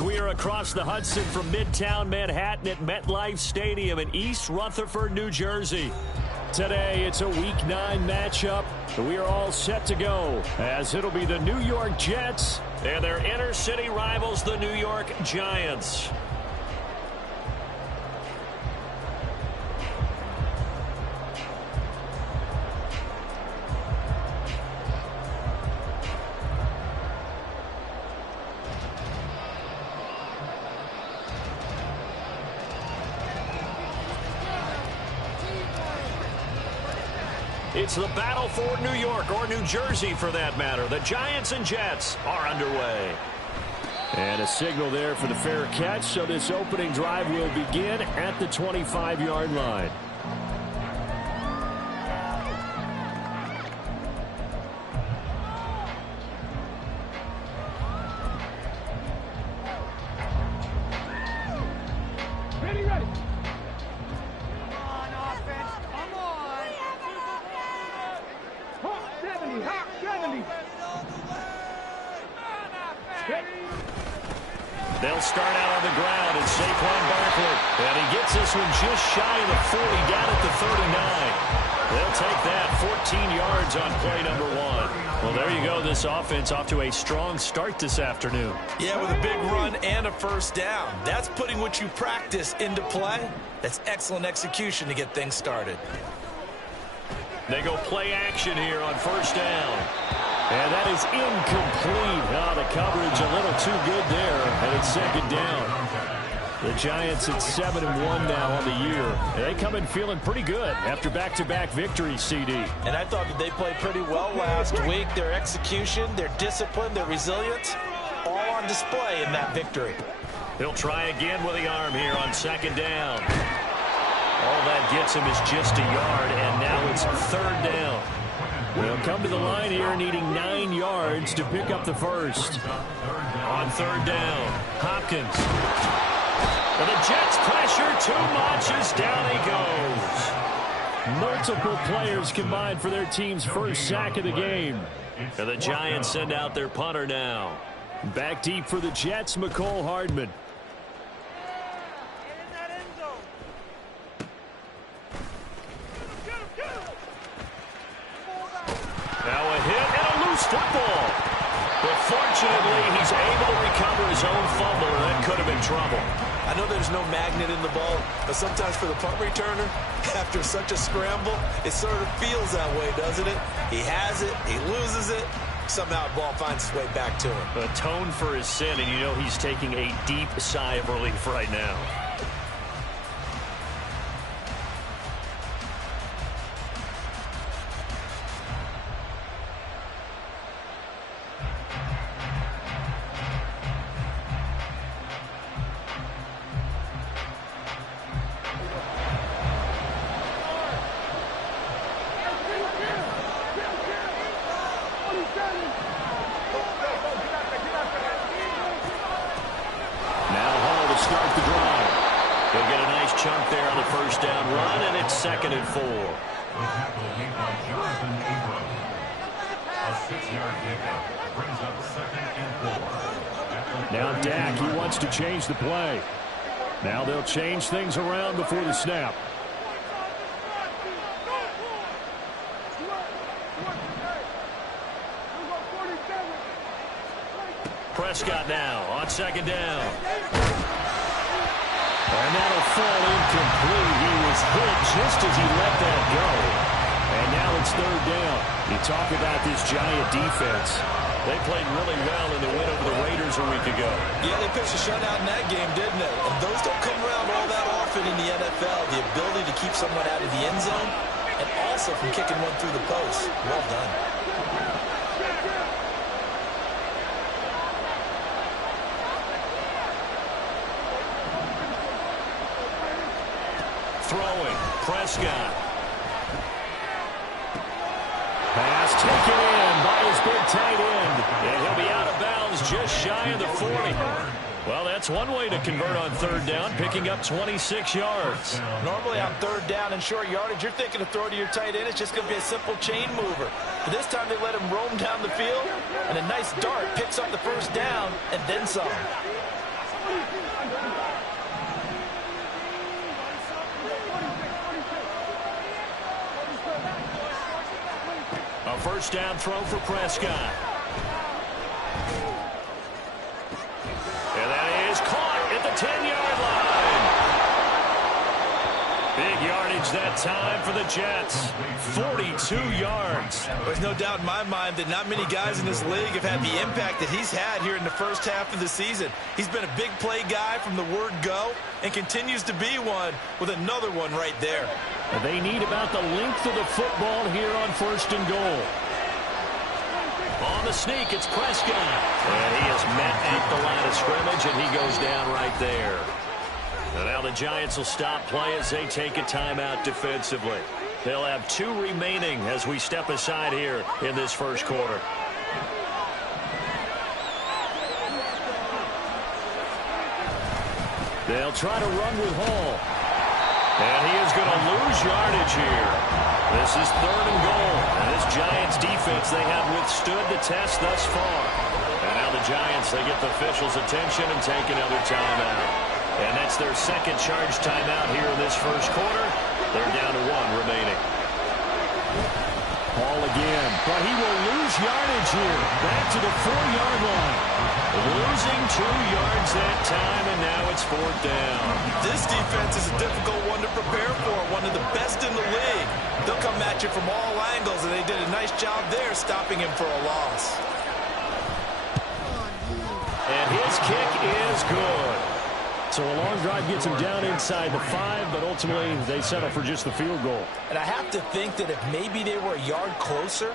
We are across the Hudson from Midtown Manhattan at MetLife Stadium in East Rutherford, New Jersey. Today, it's a Week 9 matchup. We are all set to go, as it'll be the New York Jets and their inner-city rivals, the New York Giants. It's the battle for New York, or New Jersey for that matter. The Giants and Jets are underway. And a signal there for the fair catch, so this opening drive will begin at the 25-yard line. They'll start out on the ground, and Saquon Barkley. And he gets this one just shy of the 40, down at the 39. They'll take that 14 yards on play number 1. Well, there you go. This offense off to a strong start this afternoon. Yeah, with a big run and a first down. That's putting what you practice into play. That's excellent execution to get things started. They go play action here on first down. And that is incomplete. Oh, the coverage a little too good there, and it's second down. The Giants at 7-1 now on the year. And they come in feeling pretty good after back-to-back victories, CD. And I thought that they played pretty well last week. Their execution, their discipline, their resilience, all on display in that victory. He'll try again with the arm here on second down. All that gets him is just a yard, and now it's third down. They'll come to the line here needing 9 yards to pick up the first. On third down, Hopkins. And the Jets pressure too much as down he goes. Multiple players combined for their team's first sack of the game. And the Giants send out their punter now. Back deep for the Jets, Mecole Hardman. Now a hit and a loose football. But fortunately, he's able to recover his own fumble, and that could have been trouble. I know there's no magnet in the ball, but sometimes for the punt returner, after such a scramble, it sort of feels that way, doesn't it? He has it, he loses it, somehow the ball finds its way back to him. Atone for his sin, and you know he's taking a deep sigh of relief right now. Start the drive. He'll get a nice chunk there on the first down run, and it's 2nd and 4. The tackle made by Jonathan Abram. A 6-yard pickup brings up 2nd and 4. Now Dak, he wants to change the play. Now they'll change things around before the snap. Prescott now on second down. And that'll fall incomplete. He was hit just as he let that go. And now it's third down. You talk about this Giant defense. They played really well in the win over the Raiders a week ago. Yeah, they pitched a shutout in that game, didn't they? And those don't come around all that often in the NFL. The ability to keep someone out of the end zone and also from kicking one through the post. Well done. Throwing, Prescott. Pass taken in by his big tight end. And he'll be out of bounds just shy of the 40. Well, that's one way to convert on third down, picking up 26 yards. Normally on third down and short yardage, you're thinking to throw to your tight end. It's just going to be a simple chain mover. But this time they let him roam down the field, and a nice dart picks up the first down and then some. A first down throw for Prescott. And that is caught at the 10-yard line. Big yardage that time for the Jets. 42 yards. There's no doubt in my mind that not many guys in this league have had the impact that he's had here in the first half of the season. He's been a big play guy from the word go and continues to be one with another one right there. They need about the length of the football here on first and goal. On the sneak, it's Prescott. And he is met at the line of scrimmage, and he goes down right there. And now the Giants will stop play as they take a timeout defensively. They'll have 2 remaining as we step aside here in this first quarter. They'll try to run with Hall. And he is going to lose yardage here. This is third and goal. And this Giants defense, they have withstood the test thus far. And now the Giants, they get the officials' attention and take another timeout. And that's their second charge timeout here in this first quarter. They're down to 1 remaining. Hall again, but he will lose yardage here. Back to the 4-yard line. Losing 2 yards that time, and now it's 4th down. This defense is a difficult one to prepare for, one of the best in the league. They'll come at you from all angles, and they did a nice job there stopping him for a loss. And his kick is good. So a long drive gets him down inside the 5, but ultimately they settle for just the field goal. And I have to think that if maybe they were a yard closer,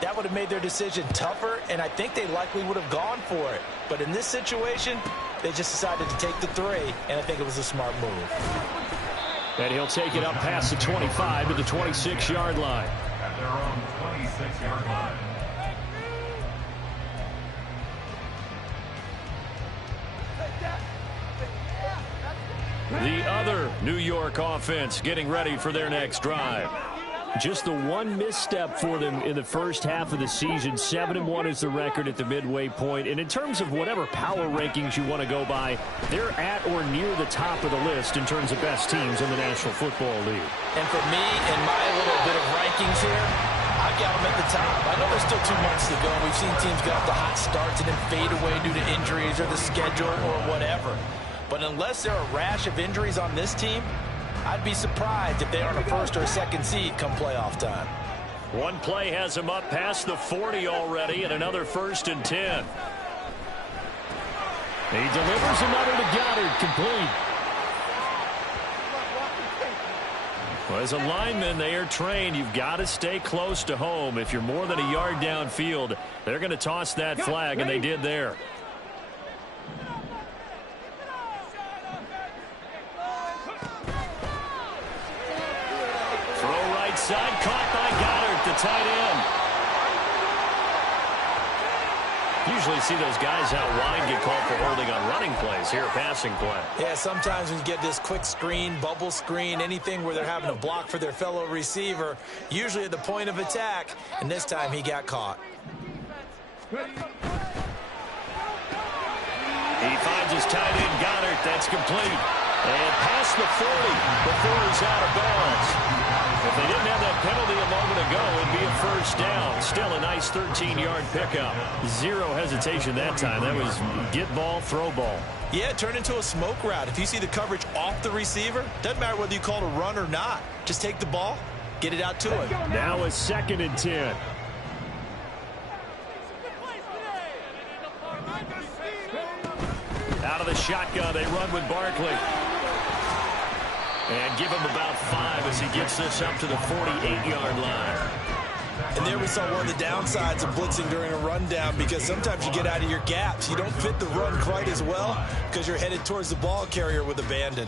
that would have made their decision tougher, and I think they likely would have gone for it. But in this situation, they just decided to take the 3, and I think it was a smart move. And he'll take it up past the 25 to the 26-yard line. At their own 26-yard line. The other New York offense getting ready for their next drive. Just the one misstep for them in the first half of the season. 7-1 is the record at the midway point. And in terms of whatever power rankings you want to go by, they're at or near the top of the list in terms of best teams in the National Football League. And for me, in my little bit of rankings here, I've got them at the top. I know there's still 2 months to go. We've seen teams get off to hot starts and then fade away due to injuries or the schedule or whatever. But unless there are a rash of injuries on this team, I'd be surprised if they aren't a first or a second seed come playoff time. One play has him up past the 40 already, and another 1st and 10. He delivers another to Goddard, complete. Well, as a lineman, they are trained. You've got to stay close to home. If you're more than a yard downfield, they're going to toss that flag, and they did there. Side caught by Goddard, the tight end. Usually see those guys out wide get called for holding on running plays. Here, a passing play. Yeah, sometimes when you get this quick screen, bubble screen, anything where they're having to block for their fellow receiver, usually at the point of attack, and this time he got caught. He finds his tight end, Goddard. That's complete. And past the 40 before he's out of bounds. If they didn't have that penalty a moment ago, it'd be a first down. Still a nice 13-yard pickup. 0 hesitation that time. That was get ball, throw ball. Yeah, it turned into a smoke route. If you see the coverage off the receiver, doesn't matter whether you call it a run or not. Just take the ball, get it out to him. Now a 2nd and 10. Out of the shotgun, they run with Barkley. And give him about 5 as he gets this up to the 48-yard line. And there we saw one of the downsides of blitzing during a rundown, because sometimes you get out of your gaps. You don't fit the run quite as well because you're headed towards the ball carrier with abandon.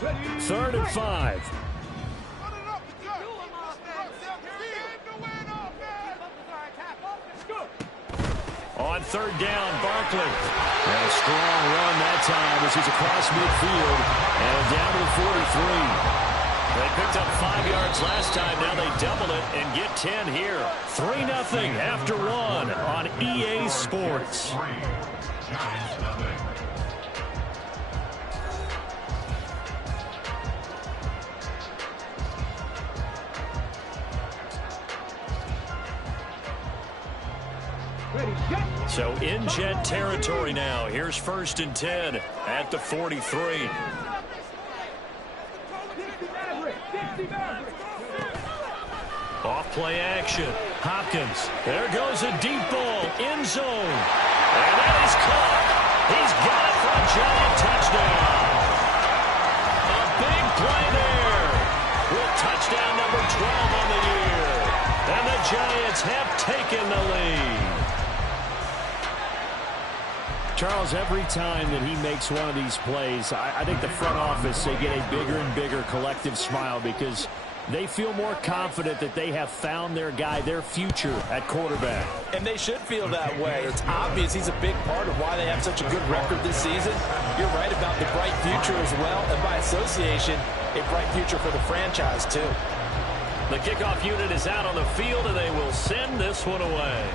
3rd and 5. On 3rd down, Barkley. And a strong run that time as he's across midfield and down to the 43. They picked up 5 yards last time. Now they double it and get 10 here. 3-0 after 1 on EA Sports. So in Jet territory now. Here's 1st and 10 at the 43. Off play action. Hopkins. There goes a deep ball. End zone. And that is caught. He's got it for a giant touchdown. A big play there. With touchdown number 12 on the year. And the Giants have taken the lead. Charles, every time that he makes one of these plays, I think the front office, they get a bigger and bigger collective smile because they feel more confident that they have found their guy, their future at quarterback. And they should feel that way. It's obvious he's a big part of why they have such a good record this season. You're right about the bright future as well, and by association, a bright future for the franchise too. The kickoff unit is out on the field, and they will send this one away.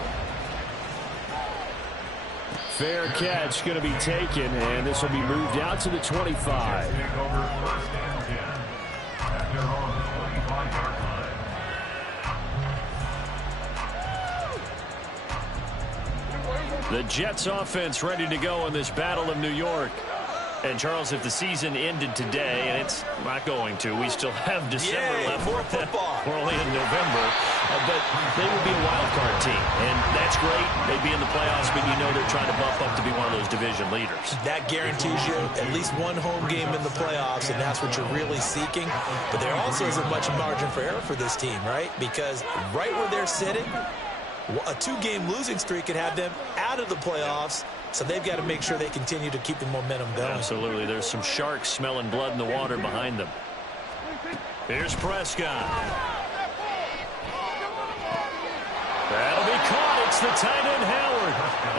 Fair catch going to be taken, and this will be moved out to the 25. The Jets offense ready to go in this Battle of New York. And, Charles, if the season ended today, and it's not going to, we still have December left. More football. We're only in November. But they will be a wild card team. And that's great. They'd be in the playoffs, but you know they're trying to bump up to be one of those division leaders. That guarantees you at least one home game in the playoffs, and that's what you're really seeking. But there also isn't much margin for error for this team, right? Because right where they're sitting, a 2-game losing streak could have them out of the playoffs. So they've got to make sure they continue to keep the momentum going. Absolutely. There's some sharks smelling blood in the water behind them. Here's Prescott. That'll be caught. It's the tight end Howard.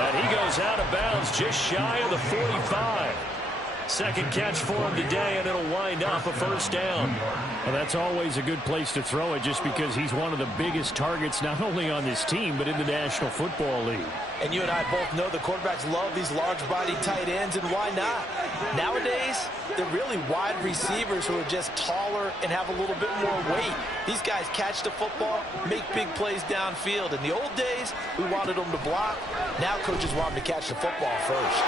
And he goes out of bounds just shy of the 45. Second catch for him today, and it'll wind up a 1st down. Well, that's always a good place to throw it just because he's one of the biggest targets not only on this team but in the National Football League. And you and I both know the quarterbacks love these large-bodied tight ends, and why not? Nowadays, they're really wide receivers who are just taller and have a little bit more weight. These guys catch the football, make big plays downfield. In the old days, we wanted them to block. Now coaches want them to catch the football first.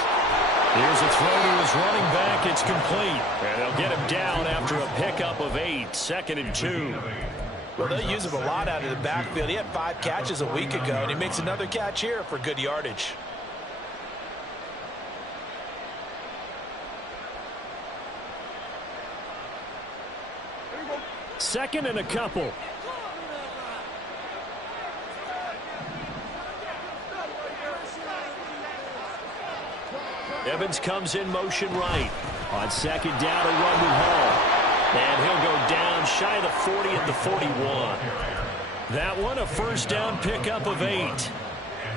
Here's a throw to his running back. It's complete. And they'll get him down after a pickup of 8. 2nd and 2. Well, they use him a lot out of the backfield. He had 5 catches a week ago, and he makes another catch here for good yardage. Second and a couple. Evans comes in motion right. On 2nd down, a run to Hall. And he'll go down shy of the 40 at the 41. That one, a 1st down pickup of 8.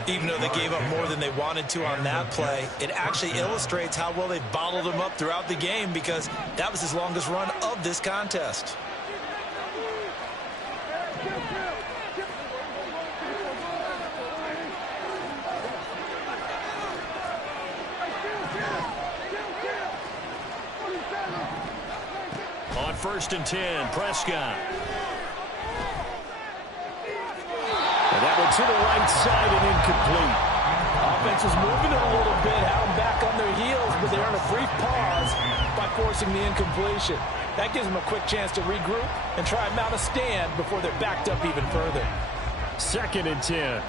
Even though they gave up more than they wanted to on that play, it actually illustrates how well they bottled him up throughout the game because that was his longest run of this contest. On 1st and 10, Prescott. And that one to the right side and incomplete. Offense is moving it a little bit, had them back on their heels, but they earn a brief pause by forcing the incompletion. That gives them a quick chance to regroup and try and mount a stand before they're backed up even further. 2nd and 10.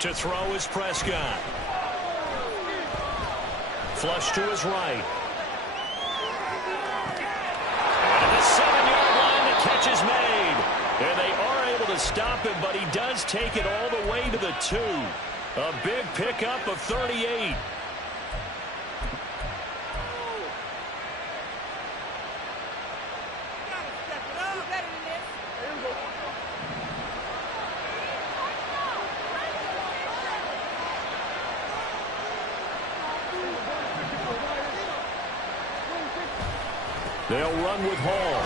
To throw is Prescott. flush to his right. And the 7-yard line, the catch is made. And they are able to stop him, but he does take it all the way to the 2. A big pickup of 38. They'll run with Hall.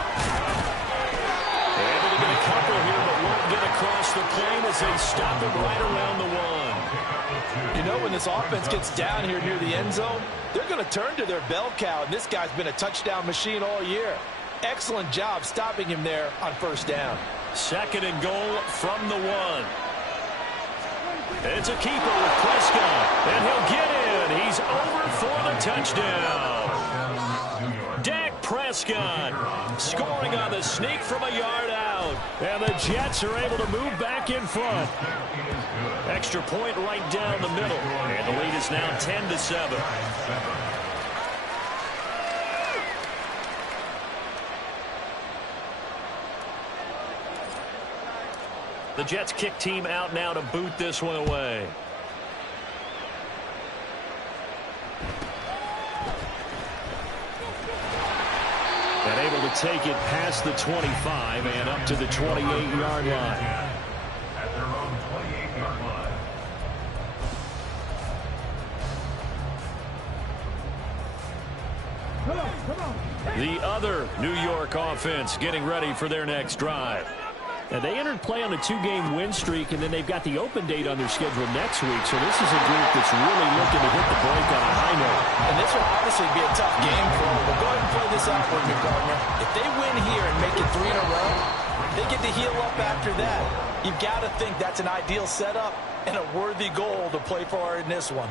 Able to get a couple here, but won't get across the plane as they stop him right around the 1. You know, when this offense gets down here near the end zone, they're going to turn to their bell cow, and this guy's been a touchdown machine all year. Excellent job stopping him there on first down. 2nd and goal from the 1. It's a keeper with Prescott, and he'll get in. He's over for the touchdown. Dak Prescott scoring on the sneak from a yard out. And the Jets are able to move back in front. Extra point right down the middle. And the lead is now 10-7. The Jets kick team out now to boot this one away. And able to take it past the 25 and up to the 28-yard line. At their own 28-yard line. The other New York offense getting ready for their next drive. Now, they entered play on a 2-game win streak, and then they've got the open date on their schedule next week. So this is a group that's really looking to hit the break on a high note. And this will obviously be a tough game for them. But go ahead and play this out with me, partner. If they win here and make it 3 in a row, they get to heal up after that. You've got to think that's an ideal setup and a worthy goal to play for in this one.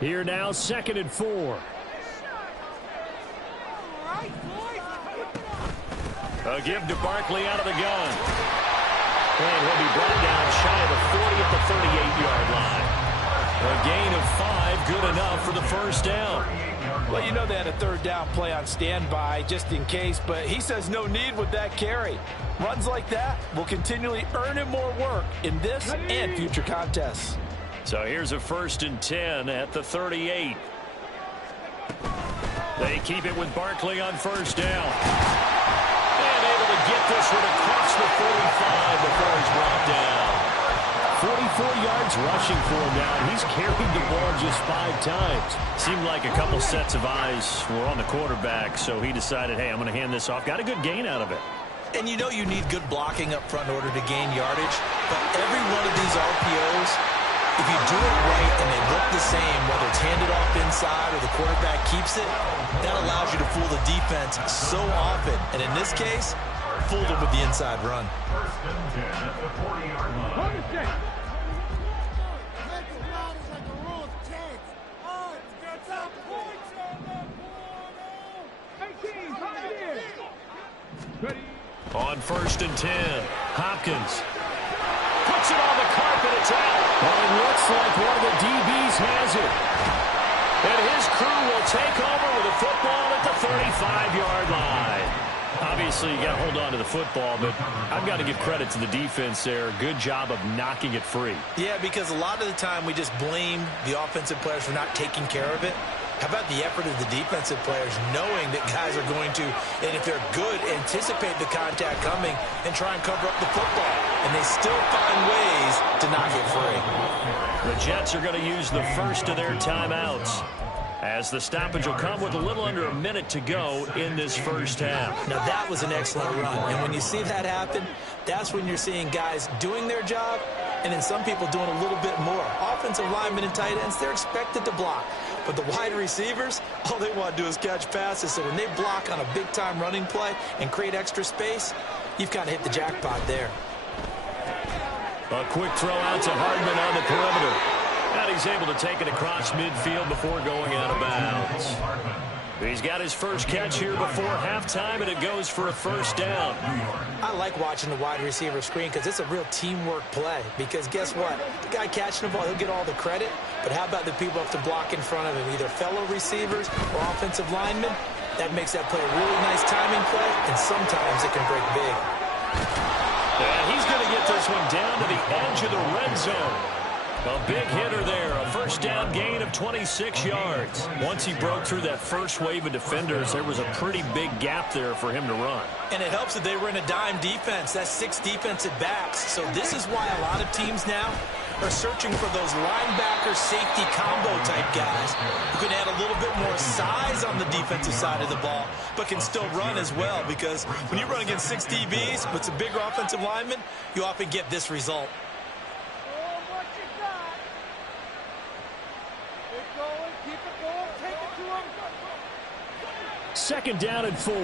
Here now, 2nd and 4. A give to Barkley out of the gun. And he'll be brought down shy of the 40 at the 38-yard line. A gain of 5, good enough for the first down. Well, you know they had a 3rd down play on standby just in case, but he says no need with that carry. Runs like that will continually earn him more work in this and future contests. So here's a 1st and 10 at the 38. They keep it with Barkley on first down. And able to get this one across the 45 before he's brought down. 44 yards rushing for him now. He's carried the ball just 5 times. Seemed like a couple sets of eyes were on the quarterback, so he decided, hey, I'm going to hand this off. Got a good gain out of it. And you know you need good blocking up front in order to gain yardage, but every one of these RPOs, if you do it right and they look the same, whether it's handed off inside or the quarterback keeps it, that allows you to fool the defense so often. And in this case, fooled him with the inside run. 1st and 10 at the 40-yard line. On 1st and 10, Hopkins puts it on the carpet. It's out. Well, it looks like one of the DBs has it. And his crew will take over with a football at the 35-yard line. Obviously, you got to hold on to the football, but I've got to give credit to the defense there. Good job of knocking it free. Yeah, because a lot of the time we just blame the offensive players for not taking care of it. How about the effort of the defensive players knowing that guys are going to, and if they're good, anticipate the contact coming and try and cover up the football. And they still find ways to knock it free. The Jets are going to use the first of their timeouts, as the stoppage will come with a little under a minute to go in this first half. Now, that was an excellent run. And when you see that happen, that's when you're seeing guys doing their job and then some people doing a little bit more. Offensive linemen and tight ends, they're expected to block. But the wide receivers, all they want to do is catch passes. So when they block on a big-time running play and create extra space, you've kind of hit the jackpot there. A quick throw out to Hardman on the perimeter. And he's able to take it across midfield before going out of bounds. He's got his first catch here before halftime, and it goes for a first down. I like watching the wide receiver screen because it's a real teamwork play. Because guess what? The guy catching the ball, he'll get all the credit. But how about the people who have to block in front of him, either fellow receivers or offensive linemen? That makes that play a really nice timing play, and sometimes it can break big. And he's going to get this one down to the edge of the red zone. A big hitter there, a first down gain of 26 yards. Once he broke through that first wave of defenders, there was a pretty big gap there for him to run. And it helps that they were in a dime defense. That's 6 defensive backs. So this is why a lot of teams now are searching for those linebacker safety combo type guys who can add a little bit more size on the defensive side of the ball, but can still run as well. Because when you run against 6 DBs with some bigger offensive linemen, you often get this result. Second down and 4.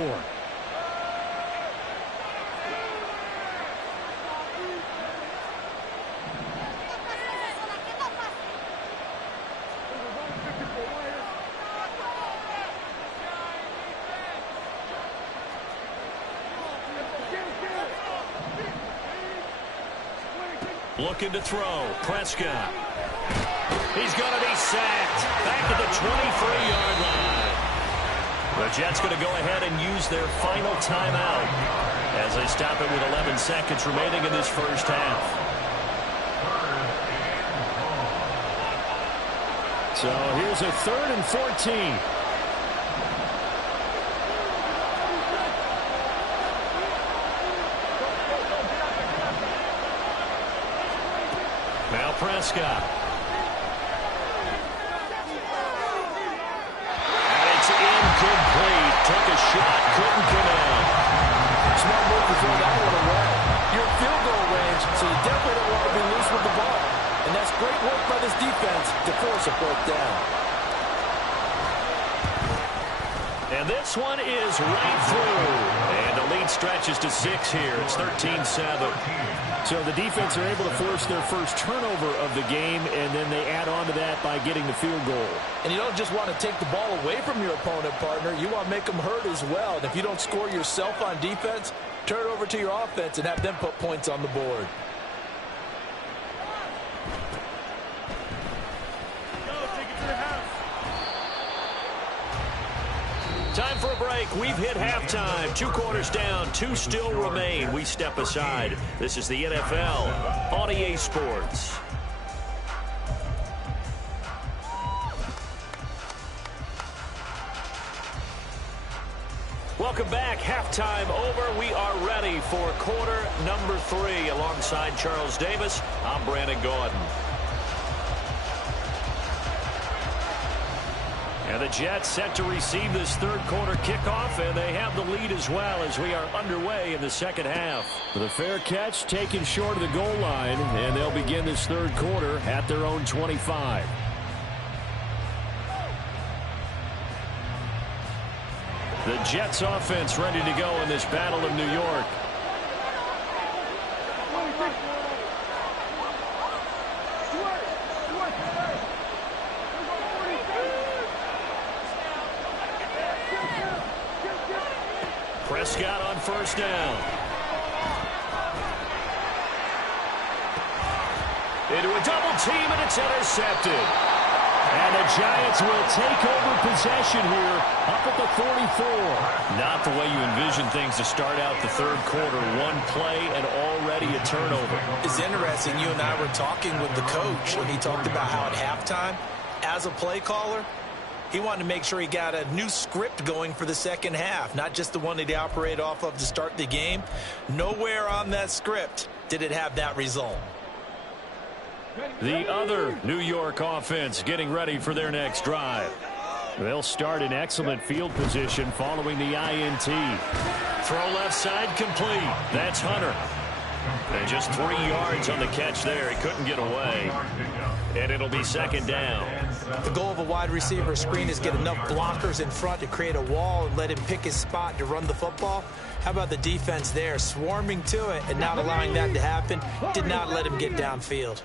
Looking to throw. Prescott. He's going to be sacked. Back at the 23-yard line. The Jets going to go ahead and use their final timeout as they stop it with 11 seconds remaining in this first half. So here's a 3rd and 14. Now Prescott. Incomplete. Took a shot. Couldn't connect. Smart move to throw that one away. You're in field goal range, so you definitely don't want to be loose with the ball. And that's great work by this defense to force a fourth down. And this one is right through. And the lead stretches to 6 here. It's 13-7. So the defense are able to force their first turnover of the game, and then they add on to that by getting the field goal. And you don't just want to take the ball away from your opponent, partner. You want to make them hurt as well. And if you don't score yourself on defense, turn it over to your offense and have them put points on the board. Time for a break. We've hit halftime. 2 quarters down. 2 still remain. We step aside. This is the NFL on EA Sports. Welcome back. Halftime over. We are ready for quarter number 3. Alongside Charles Davis, I'm Brandon Gaudin. And the Jets set to receive this third quarter kickoff, and they have the lead as well as we are underway in the second half. The fair catch taken short of the goal line, and they'll begin this third quarter at their own 25. The Jets offense ready to go in this Battle of New York. Prescott on first down. Into a double team, and it's intercepted. And the Giants will take over possession here up at the 44. Not the way you envision things to start out the third quarter. One play and already a turnover. It's interesting. You and I were talking with the coach, and he talked about how at halftime, as a play caller, he wanted to make sure he got a new script going for the second half, not just the one that he operated off of to start the game. Nowhere on that script did it have that result. The other New York offense getting ready for their next drive. They'll start in excellent field position following the INT. Throw left side complete. That's Hunter. And just 3 yards on the catch there. He couldn't get away. And it'll be second down. The goal of a wide receiver screen is get enough blockers in front to create a wall and let him pick his spot to run the football. How about the defense there, swarming to it and not allowing that to happen? Did not let him get downfield.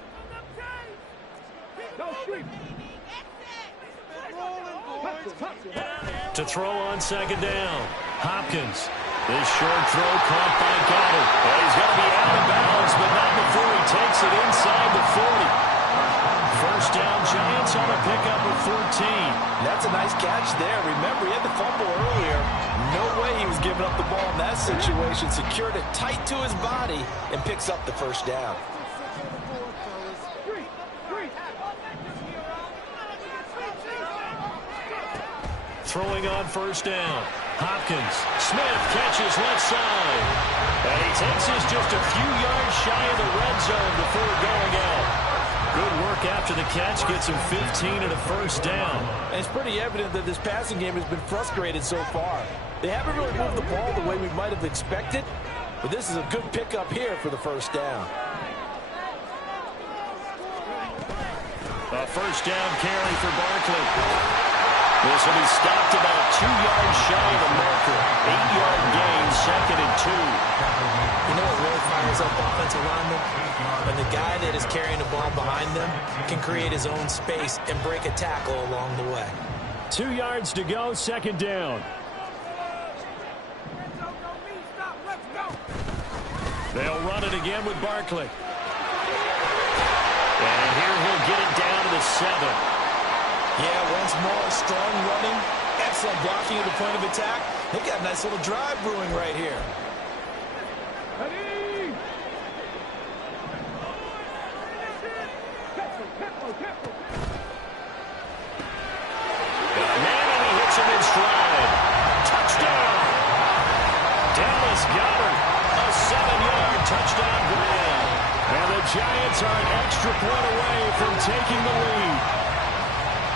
To throw on second down. Hopkins. This short throw caught by Goddard. And he's going to be out of bounds, but not before he takes it inside the 40. First down, Giants on a pickup of 14. That's a nice catch there. Remember, he had the fumble earlier. No way he was giving up the ball in that situation. Secured it tight to his body and picks up the first down. Throwing on first down. Hopkins. Smith catches left side. And he takes us just a few yards shy of the red zone before going out. Good work after the catch. Gets him 15 and a first down. And it's pretty evident that this passing game has been frustrated so far. They haven't really moved the ball the way we might have expected, but this is a good pickup here for the first down. A first down carry for Barkley. This will be stopped about 2 yards shy of the marker. 8-yard gain, 2nd and 2. You know what really fires up offensive linemen? When the guy that is carrying the ball behind them can create his own space and break a tackle along the way. 2 yards to go, second down. They'll run it again with Barkley. And here he'll get it down to the 7. Yeah, once more, strong running, excellent blocking at the point of attack. They got a nice little drive brewing right here. Manning, he hits him in stride. Touchdown. Dallas Goedert, a 7-yard touchdown grab. And the Giants are an extra point away from taking the lead.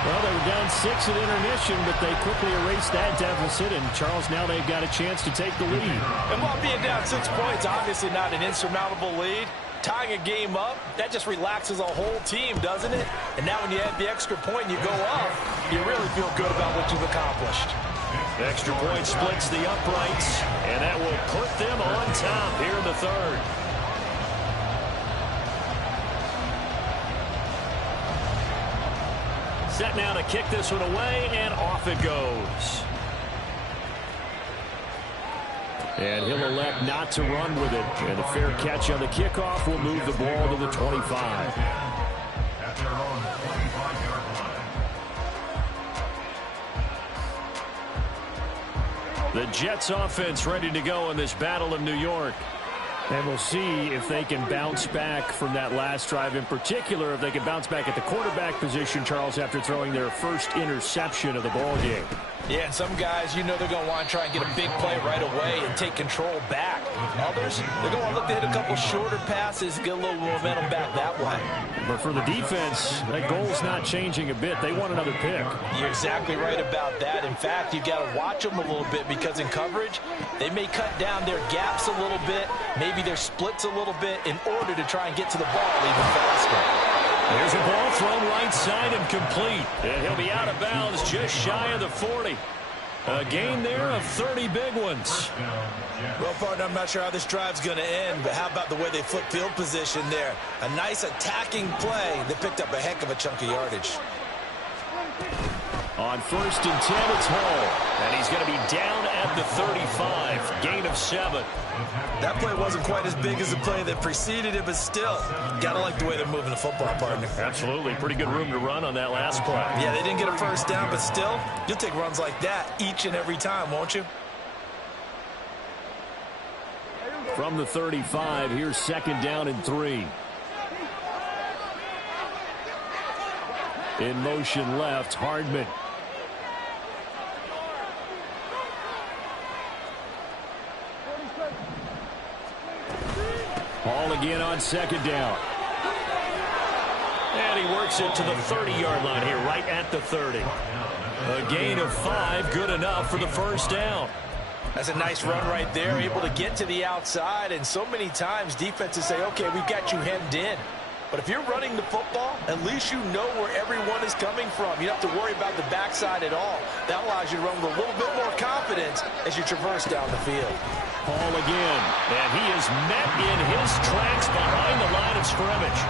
Well, they were down 6 at intermission, but they quickly erased that deficit. And, Charles, now they've got a chance to take the lead. And while being down 6 points, obviously not an insurmountable lead, tying a game up, that just relaxes a whole team, doesn't it? And now when you add the extra point and you go up, you really feel good about what you've accomplished. Extra point splits the uprights, and that will put them on top here in the third. Set now to kick this one away, and off it goes. And he'll elect not to run with it. And a fair catch on the kickoff will move the ball to the 25. At their own 25-yard line. The Jets offense ready to go in this Battle of New York. And we'll see if they can bounce back from that last drive. In particular, if they can bounce back at the quarterback position, Charles, after throwing their first interception of the ball game. Yeah, and some guys, you know they're going to want to try and get a big play right away and take control back. Others, they're going to look to hit a couple shorter passes, get a little momentum back that way. But for the defense, that goal's not changing a bit. They want another pick. You're exactly right about that. In fact, you've got to watch them a little bit because in coverage, they may cut down their gaps a little bit, maybe their splits a little bit in order to try and get to the ball even faster. There's a ball thrown right side and complete. And he'll be out of bounds just shy of the 40. A gain there of 30 big ones. Well, partner, I'm not sure how this drive's going to end, but how about the way they flip field position there? A nice attacking play that picked up a heck of a chunk of yardage. On 1st and 10, it's Hall. And he's going to be down at the 35. Gain of 7. That play wasn't quite as big as the play that preceded it, but still, got to like the way they're moving the football, partner. Absolutely. Pretty good room to run on that last play. Yeah, they didn't get a first down, but still, you'll take runs like that each and every time, won't you? From the 35, here's 2nd down and 3. In motion left, Hardman. Hall again on 2nd down. And he works it to the 30-yard line here, right at the 30. A gain of 5, good enough for the first down. That's a nice run right there, able to get to the outside, and so many times defenses say, okay, we've got you hemmed in. But if you're running the football, at least you know where everyone is coming from. You don't have to worry about the backside at all. That allows you to run with a little bit more confidence as you traverse down the field. Ball again, and he is met in his tracks behind the line of scrimmage.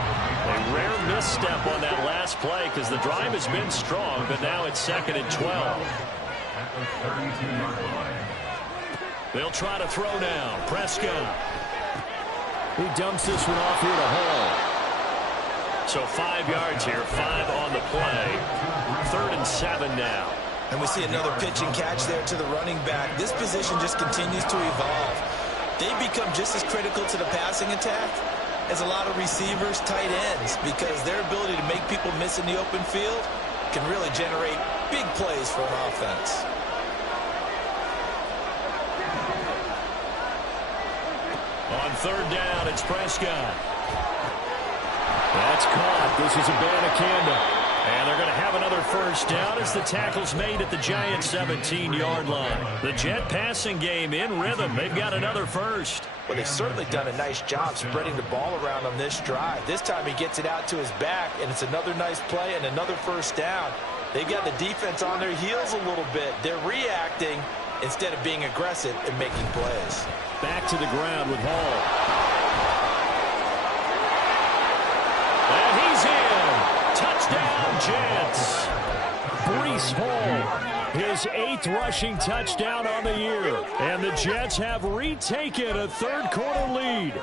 A rare misstep on that last play because the drive has been strong, but now it's 2nd and 12. At the 32-yard line. They'll try to throw now. Prescott. He dumps this one off here to Hall. So 5 yards here, 5 on the play. 3rd and 7 now. And we see another pitch and catch there to the running back. This position just continues to evolve. They become just as critical to the passing attack as a lot of receivers, tight ends, because their ability to make people miss in the open field can really generate big plays for an offense. On 3rd down, it's Prescott. That's caught. This is Abanikanda. And they're going to have another 1st down as the tackle's made at the Giants' 17-yard line. The Jet passing game in rhythm. They've got another 1st. Well, they've certainly done a nice job spreading the ball around on this drive. This time he gets it out to his back, and it's another nice play and another 1st down. They've got the defense on their heels a little bit. They're reacting instead of being aggressive and making plays. Back to the ground with Hall. And he's in. Touchdown, Jets. Breece Hall, his 8th rushing touchdown on the year. And the Jets have retaken a 3rd quarter lead.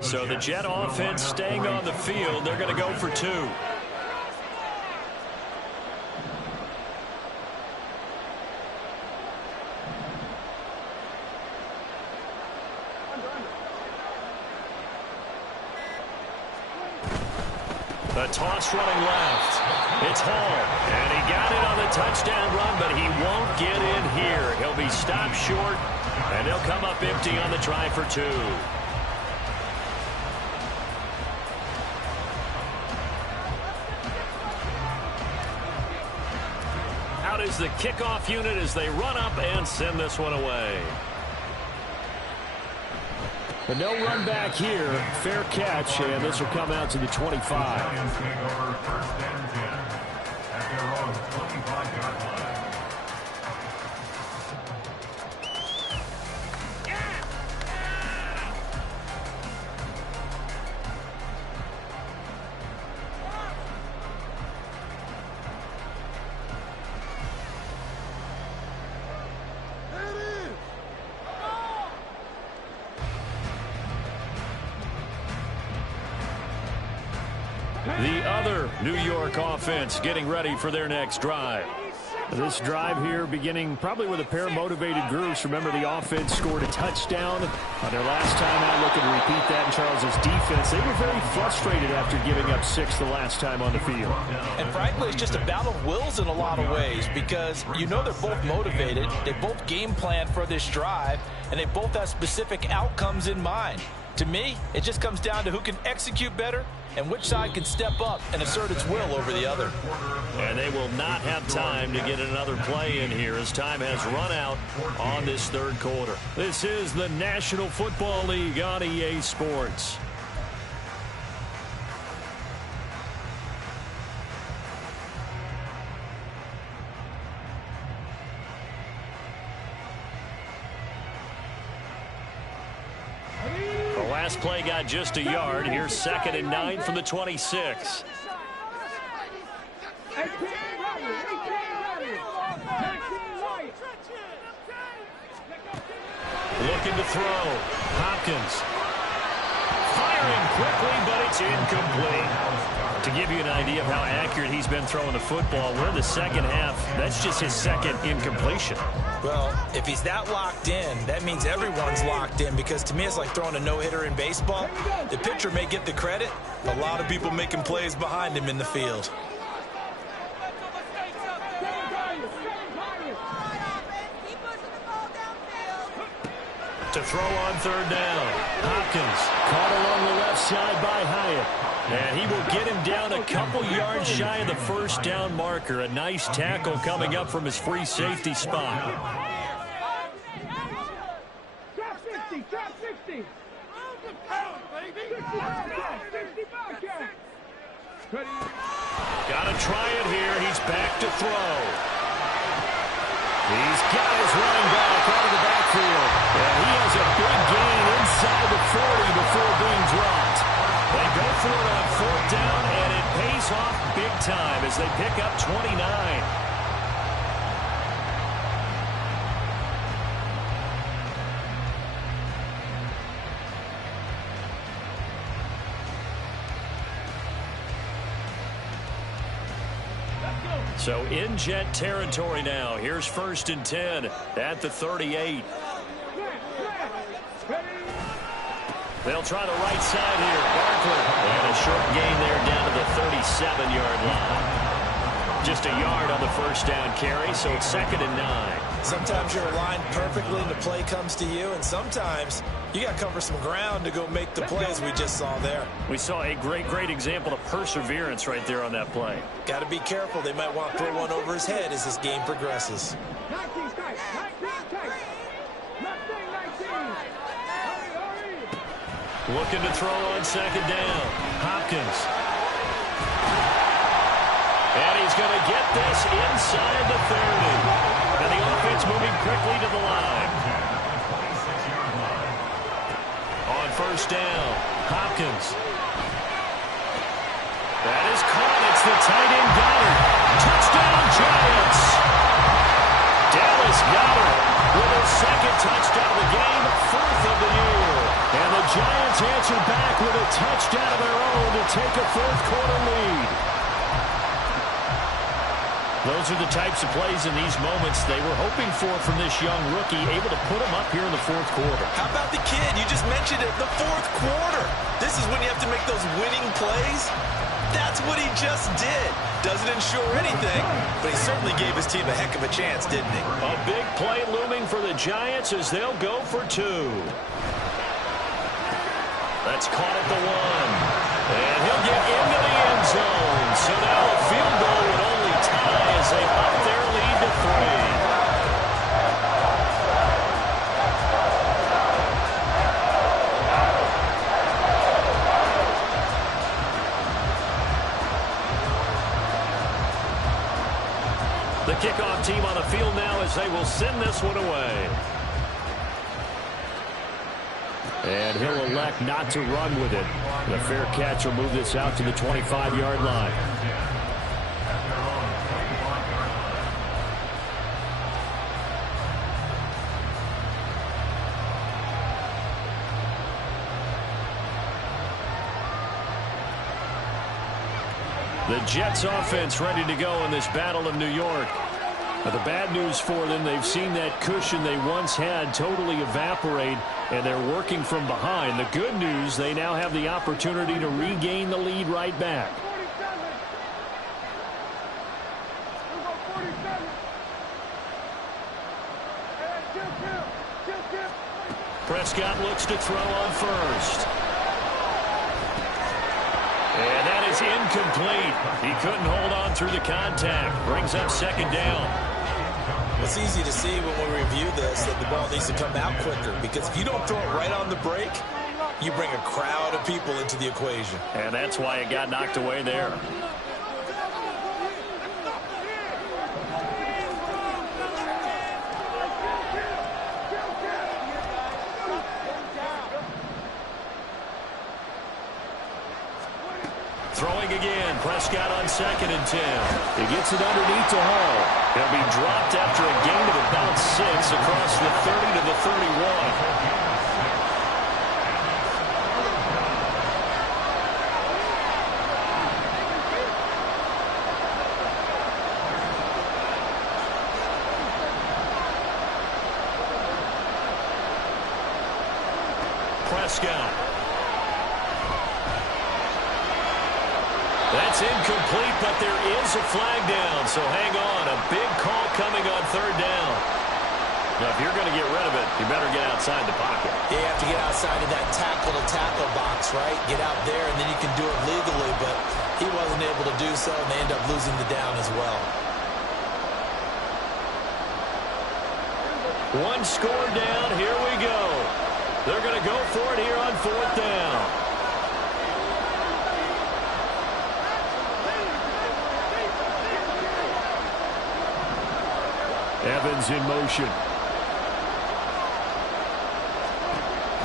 So the Jet offense staying on the field. They're going to go for 2. The toss running left. It's Hall. And he got it on the touchdown run, but he won't get in here. He'll be stopped short, and they'll come up empty on the try for 2. Out is the kickoff unit as they run up and send this one away. But no run back here. Fair catch, and this will come out to the 25. Lions take over 1st and 10 at their own 25-yard line. The other New York offense getting ready for their next drive. This drive here beginning probably with a pair of motivated groups. Remember, the offense scored a touchdown on their last time out. Looking to repeat that in Charles's defense. They were very frustrated after giving up 6 the last time on the field. And frankly, it's just a battle of wills in a lot of ways because you know they're both motivated. They both game plan for this drive, and they both have specific outcomes in mind. To me, it just comes down to who can execute better and which side can step up and assert its will over the other. And they will not have time to get another play in here as time has run out on this 3rd quarter. This is the National Football League on EA Sports. Last play got just a yard. Here's 2nd and 9 from the 26. Looking to throw. Hopkins. Firing quickly, but it's incomplete. To give you an idea of how accurate he's been throwing the football, we're in the 2nd half. That's just his 2nd incompletion. Well, if he's that locked in, that means everyone's locked in because to me it's like throwing a no-hitter in baseball. The pitcher may get the credit, a lot of people making plays behind him in the field. To throw on 3rd down. Hopkins caught along the left side by Hyatt. And he will get him down a couple yards shy of the first down marker. A nice tackle coming up from his free safety spot. Drop 60, drop 60. Got to try it here. He's back to throw. He's got his running back out of the backfield. And he has a big gain inside the 40 before being dropped. They go for it on fourth down, and it pays off big time as they pick up 29. So in Jet territory now. Here's 1st and 10 at the 38. They'll try the right side here. Barkley. And a short gain there down to the 37-yard line. Just a yard on the first down carry, so it's 2nd and 9. Sometimes you're aligned perfectly and the play comes to you, and sometimes you got to cover some ground to go make the plays we just saw there. We saw a great example of perseverance right there on that play. Got to be careful. They might want to throw one over his head as this game progresses. 19 tight, 19 tight. 19. Looking to throw on 2nd down. Hopkins. And he's going to get this inside the 30. And the offense moving quickly to the line. On 1st down, Hopkins. That is caught. It's the tight end Goddard. Touchdown, Giants. Dallas Goedert with his 2nd touchdown of the game, 4th of the year. And the Giants answer back with a touchdown of their own to take a 4th quarter lead. Those are the types of plays in these moments they were hoping for from this young rookie, able to put him up here in the 4th quarter. How about the kid? You just mentioned it, the 4th quarter. This is when you have to make those winning plays. That's what he just did. Doesn't ensure anything, but he certainly gave his team a heck of a chance, didn't he? A big play looming for the Giants as they'll go for 2. That's caught at the 1. And he'll get into the end zone. So now a field goal would only tie as they up their lead to 3. The kickoff team on the field now as they will send this one away. And he'll elect not to run with it. And a fair catch will move this out to the 25-yard line. The Jets offense ready to go in this battle of New York. Now, the bad news for them, they've seen that cushion they once had totally evaporate, and they're working from behind. The good news, they now have the opportunity to regain the lead right back. 47. Prescott looks to throw on 1st. And that is incomplete. He couldn't hold on through the contact. Brings up 2nd down. It's easy to see when we review this that the ball needs to come out quicker, because if you don't throw it right on the break, you bring a crowd of people into the equation. And that's why it got knocked away there. Throwing again, Prescott on 2nd and 10. He gets it underneath to Hall. He'll be dropped after a gain of about 6 across the 30 to the 31. Prescott. That's incomplete, but there is a flag down, so hang on. A big call coming on 3rd down. Now, if you're going to get rid of it, you better get outside the pocket. You have to get outside of that tackle-to-tackle box, right? Get out there, and then you can do it legally. do so, and they end up losing the down as well. One score down. Here we go. They're going to go for it here on 4th down. Evans in motion.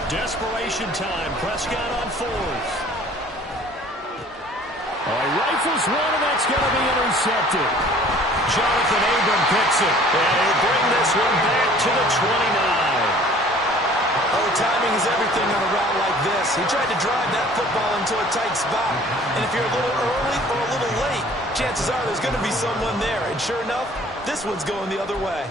Desperation time. Prescott on 4th. He rifles one, and that's going to be intercepted. Jonathan Abram picks it. And he'll bring this one back to the 29. Oh, timing is everything on a route like this. He tried to drive that football into a tight spot. And if you're a little early or a little late, chances are there's going to be someone there. And sure enough, this one's going the other way.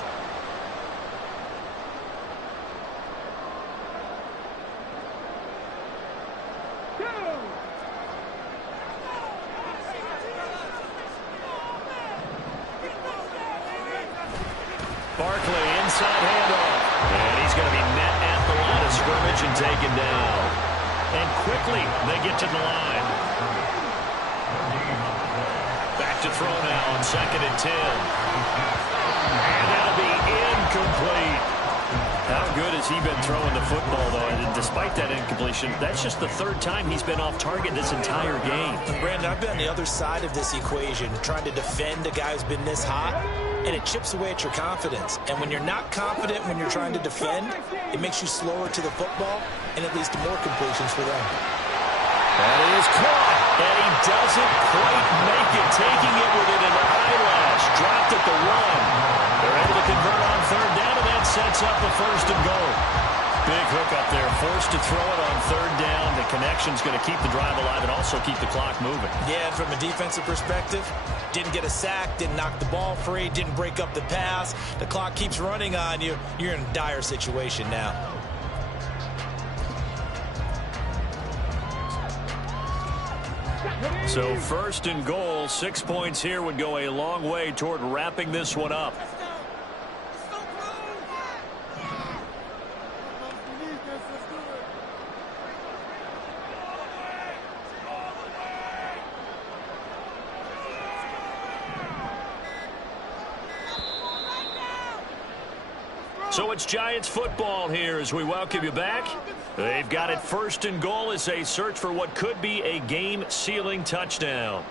Barkley, inside handoff. And he's going to be met at the line of scrimmage and taken down. And quickly, they get to the line. Back to throw now on 2nd and 10. And that'll be incomplete. How good has he been throwing the football, though? And despite that incompletion, that's just the 3rd time he's been off target this entire game. And Brandon, I've been on the other side of this equation, trying to defend a guy who's been this hot, and it chips away at your confidence. And when you're not confident when you're trying to defend, it makes you slower to the football, and it leads to more completions for them. That is caught, and he doesn't quite make it, taking it with it in the eyelash. Dropped at the 1. They're able to convert on 3rd down, and that sets up the 1st and goal. Big hook up there, forced to throw it on 3rd down. The connection's going to keep the drive alive and also keep the clock moving. Yeah, and from a defensive perspective, didn't get a sack, didn't knock the ball free, didn't break up the pass. The clock keeps running on you. You're in a dire situation now. So 1st and goal, 6 points here would go a long way toward wrapping this one up. So it's Giants football here as we welcome you back. They've got it 1st and goal as they search for what could be a game-sealing touchdown.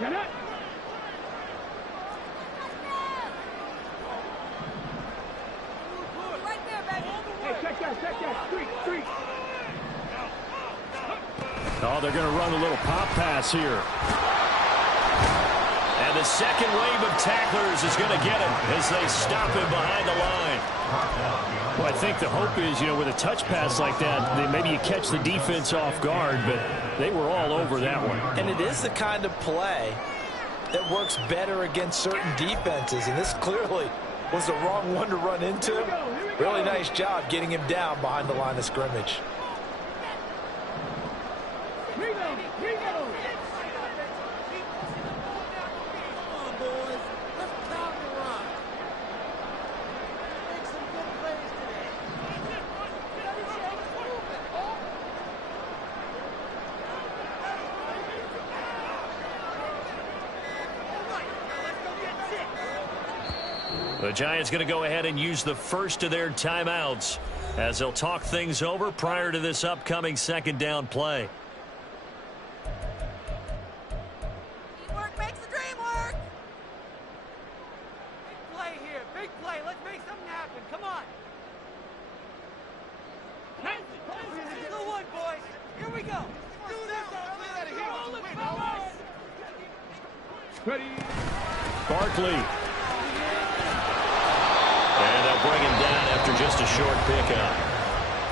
Get it! Right there, baby. Hey, check that. Street. Oh, they're going to run a little pop pass here. And the second wave of tacklers is going to get him as they stop him behind the line. Well, I think the hope is, with a touch pass like that, maybe you catch the defense off guard, but they were all over that one. And it is the kind of play that works better against certain defenses, and this clearly was the wrong one to run into. Really nice job getting him down behind the line of scrimmage. The Giants going to go ahead and use the first of their timeouts as they'll talk things over prior to this upcoming 2nd down play. Teamwork makes the dream work. Big play here. Big play. Let's make something happen. Come on. Go one, boys. Here we go. Do this. Ready. Barkley. And they'll bring him down after just a short pickup.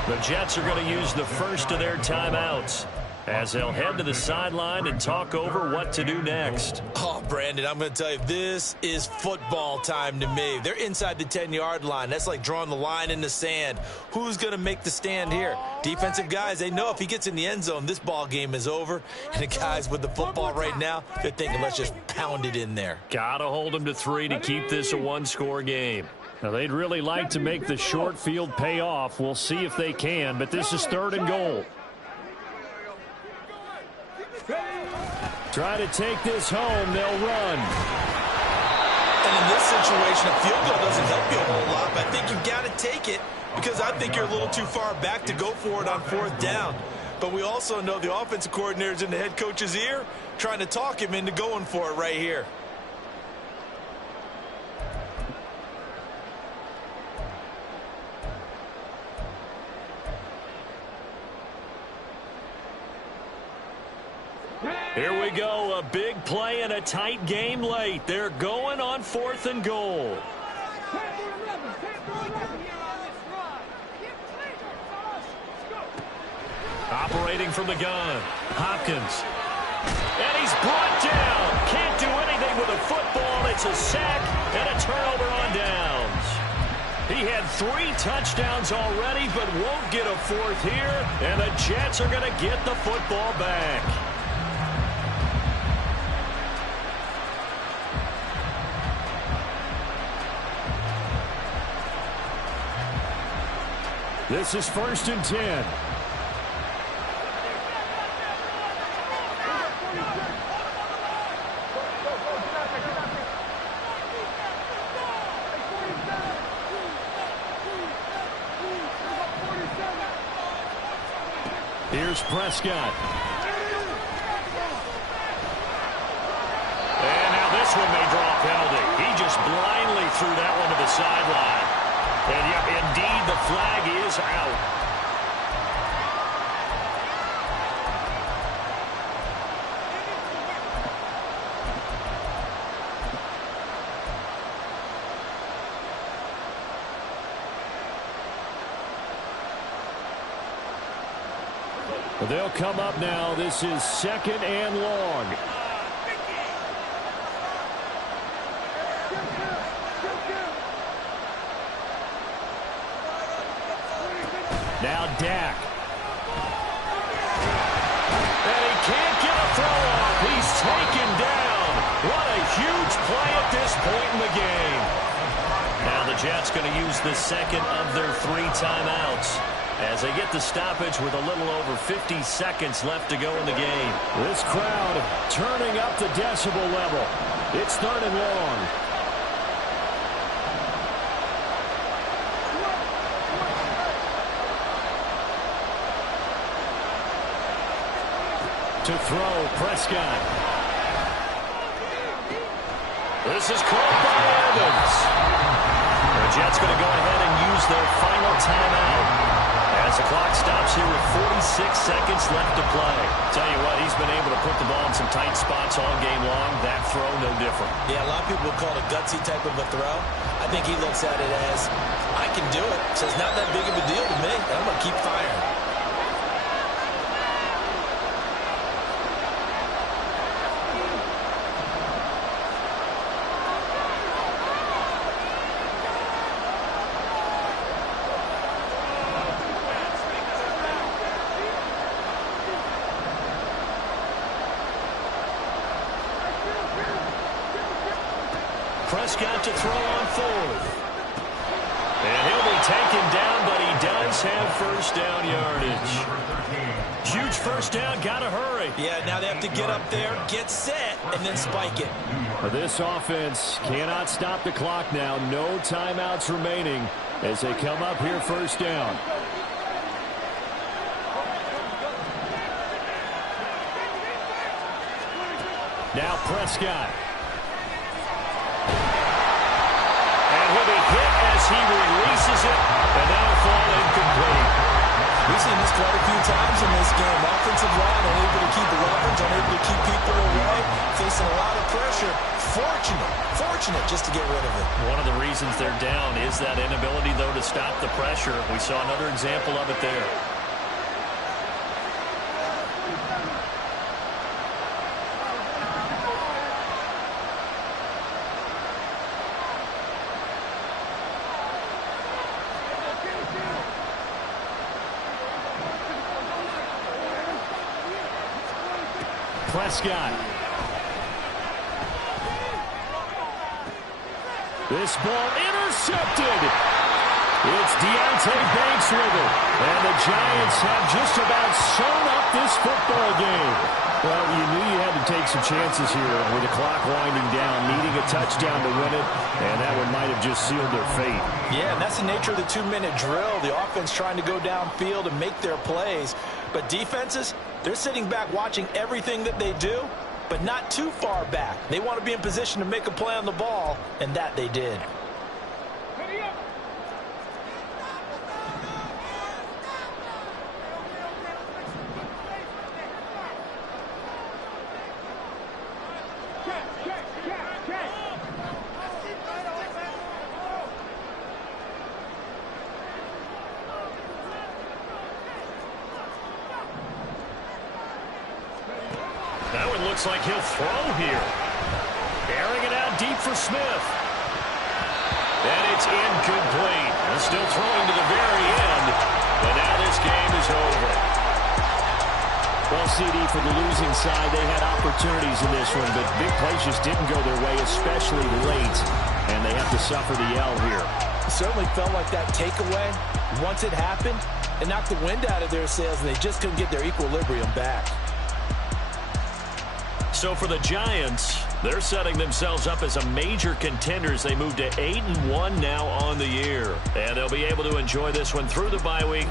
The Jets are going to use the first of their timeouts as they'll head to the sideline and talk over what to do next. Oh, Brandon, I'm going to tell you, this is football time to me. They're inside the 10-yard line. That's like drawing the line in the sand. Who's going to make the stand here? Defensive guys, they know if he gets in the end zone, this ball game is over. And the guys with the football right now, they're thinking, let's just pound it in there. Got to hold them to 3 to keep this a one-score game. Now, they'd really like to make the short field pay off. We'll see if they can, but this is 3rd and goal. Try to take this home. They'll run. And in this situation, a field goal doesn't help you a whole lot, but I think you've got to take it because I think you're a little too far back to go for it on 4th down. But we also know the offensive coordinator's in the head coach's ear trying to talk him into going for it right here. Here we go, a big play and a tight game late. They're going on 4th and goal. Operating from the gun, Hopkins. And he's brought down. Can't do anything with a football. It's a sack and a turnover on downs. He had 3 touchdowns already, but won't get a 4th here. And the Jets are going to get the football back. This is 1st and 10. Here's Prescott. And now this one may draw a penalty. He just blindly threw that one to the sideline. And yeah, indeed, the flag is out. They'll come up now. This is 2nd and long. Now Dak. And he can't get a throw off. He's taken down. What a huge play at this point in the game. Now the Jets going to use the 2nd of their 3 timeouts as they get the stoppage with a little over 50 seconds left to go in the game. This crowd turning up the decibel level. It's 3rd and long. To throw, Prescott. This is caught by Evans. The Jets going to go ahead and use their final timeout as the clock stops here with 46 seconds left to play. Tell you what, he's been able to put the ball in some tight spots all game long. That throw, no different. Yeah, a lot of people would call it a gutsy type of a throw. I think he looks at it as, I can do it. So it's not that big of a deal to me. I'm going to keep firing. Prescott to throw on 4th. And he'll be taken down, but he does have 1st down yardage. Huge 1st down, gotta hurry. Yeah, now they have to get up there, get set, and then spike it. This offense cannot stop the clock now. No timeouts remaining as they come up here 1st down. Now Prescott. He releases it, and that'll fall incomplete. We've seen this quite a few times in this game. Offensive line unable to keep leverage, unable to keep people away, facing a lot of pressure. Fortunate just to get rid of it. One of the reasons they're down is that inability, though, to stop the pressure. We saw another example of it there. Prescott. This ball intercepted. It's Deonte Banks with it. And the Giants have just about sewn up this football game. Well, you knew you had to take some chances here with the clock winding down, needing a touchdown to win it, and that one might have just sealed their fate. Yeah, and that's the nature of the 2-minute drill. The offense trying to go downfield and make their plays. But defenses, they're sitting back watching everything that they do, but not too far back. They want to be in position to make a play on the ball, and that they did. That one looks like he'll throw here. Airing it out deep for Smith. And it's incomplete. And still throwing to the very end. But now this game is over. Well, CD, for the losing side, they had opportunities in this one, but big plays just didn't go their way, especially late. And they have to suffer the L here. It certainly felt like that takeaway, once it happened, it knocked the wind out of their sails, and they just couldn't get their equilibrium back. So for the Giants, they're setting themselves up as a major contender as they move to 8-1 now on the year. And they'll be able to enjoy this one through the bye week.